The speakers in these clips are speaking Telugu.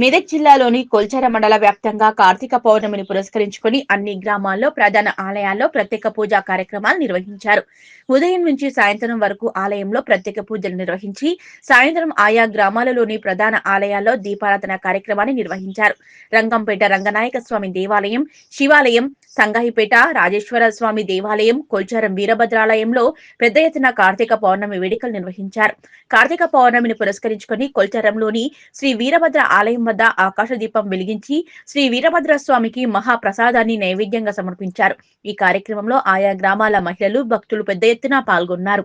మెదక్ జిల్లాలోని కొల్చార మండల వ్యాప్తంగా కార్తీక పౌర్ణమిని పురస్కరించుకుని అన్ని గ్రామాల్లో ప్రధాన ఆలయాల్లో ప్రత్యేక పూజా కార్యక్రమాలు నిర్వహించారు. ఉదయం నుంచి సాయంత్రం వరకు ఆలయంలో ప్రత్యేక పూజలు నిర్వహించి సాయంత్రం ఆయా గ్రామాలలోని ప్రధాన ఆలయాల్లో దీపారాధన కార్యక్రమాన్ని నిర్వహించారు. రంగంపేట రంగనాయక స్వామి దేవాలయం, శివాలయం, సంగాయిపేట రాజేశ్వర స్వామి దేవాలయం, కొల్చారం వీరభద్రాలయంలో పెద్ద ఎత్తున కార్తీక పౌర్ణమి వేడుకలు నిర్వహించారు. కార్తీక పౌర్ణమిని పురస్కరించుకుని కొల్చారంలోని శ్రీ వీరభద్ర ఆలయం వద్ద ఆకాశ దీపం వెలిగించి శ్రీ వీరభద్ర స్వామికి మహాప్రసాదాన్ని నైవేద్యంగా సమర్పించారు. ఈ కార్యక్రమంలో ఆయా గ్రామాల మహిళలు, భక్తులు పెద్ద ఎత్తున పాల్గొన్నారు.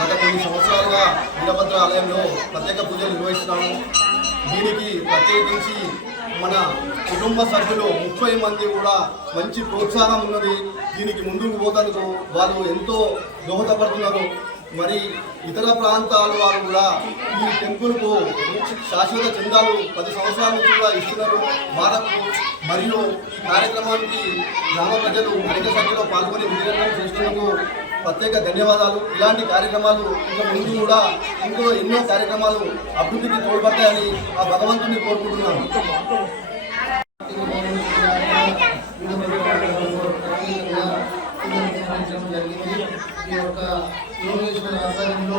గత కొన్ని సంవత్సరాలుగా వీరభద్ర ఆలయంలో ప్రత్యేక పూజలు నిర్వహిస్తున్నాము. దీనికి ప్రత్యేకించి మన కుటుంబ సభ్యులు 30 మంది కూడా మంచి ప్రోత్సాహం ఉన్నది. దీనికి ముందుకు పోతానికి వాళ్ళు ఎంతో దోహదపడుతున్నారు. మరి ఇతర ప్రాంతాల వారు కూడా ఈ టెంపుల్కు శాశ్వత చందాలు 10 సంవత్సరాల నుంచి కూడా ఇస్తున్నారు భారత్. మరియు ఈ కార్యక్రమానికి గ్రామ ప్రజలు అధిక సంఖ్యలో పాల్గొని విజయవంతం చేస్తున్నందుకు ప్రత్యేక ధన్యవాదాలు. ఇలాంటి కార్యక్రమాలు ఇంకా ముందు కూడా ఎన్నో కార్యక్రమాలు అభివృద్ధికి తోడ్పడతాయని ఆ భగవంతుని కోరుకుంటున్నాను. ఈ యొక్క యోగేశ్వర ఆధ్వర్యంలో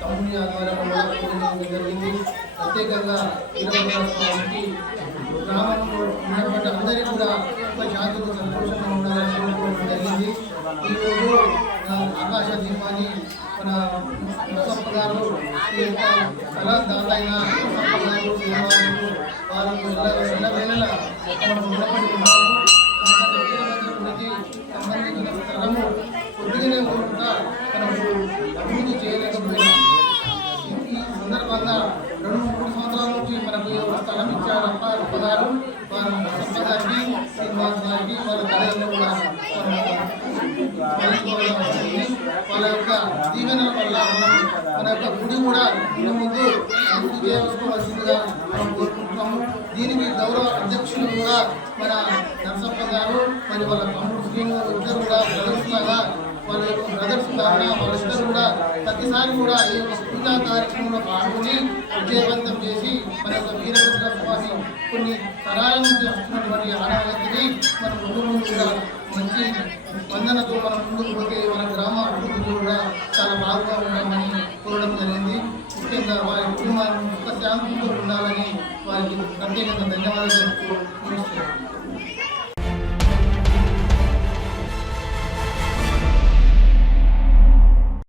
కంపెనీ ఆధ్వర్యంలో జరిగింది. ప్రత్యేకంగా వీరభద్రస్వామికి గ్రామంలో ఉన్నటువంటి అందరికీ కూడా శాంతితో సంతోషంగా ఉండాలని కోరుకోవడం జరిగింది. ఈరోజు ఆకాశ దీపాన్ని మన ముసప్ప గారు ఈ యొక్క కళాదాత అయిన ముసప్ప గారు వారు ఎల్లవేళ మనం రుణపడి ఉన్నాము. సంబంధించిన స్థలము కొద్దిగానే కూడా మనకు అభివృద్ధి చేయలేకపోయినాం. ఈ సందర్భంగా 2-3 సంవత్సరాల నుంచి మనకు స్థలం ఇచ్చారు పదాలు వారు ముసప్ప గారికి, శ్రీనివాస్ గారికి, వాళ్ళ కళల్లో కూడా వాళ్ళ యొక్క దీవెనల వల్ల మన యొక్క గుడి కూడా ముందు అభివృద్ధి చేసుకోవాల్సిందిగా మనం కోరుకుంటున్నాము. దీనికి గౌరవ అధ్యక్షులు కూడా మన నరసప్ప గారు మరి వాళ్ళ తమ్ముడు శ్రీను ఇద్దరు కూడా బ్రదర్స్ లాగా వాళ్ళ యొక్క బ్రదర్స్ లాగా వాళ్ళిద్దరు కూడా ప్రతిసారి కూడా ఈ యొక్క పూజా కార్యక్రమంలో పాల్గొని విజయవంతం చేసి మన యొక్క వీరభద్ర స్వామి కొన్ని తరాల నుంచి వస్తున్నటువంటి ఆడవాళ్ళకి మన ముందు కూడా మంచి స్పందనతో మనం ముందుకు పోతే మన గ్రామ అభివృద్ధి కూడా చాలా బాగా ఉంటామని కోరడం జరిగింది. ముఖ్యంగా వారి కుటుంబాన్ని సుఖ శాంతితో ఉండాలని వారికి ప్రత్యేకంగా ధన్యవాదాలు చెప్తూ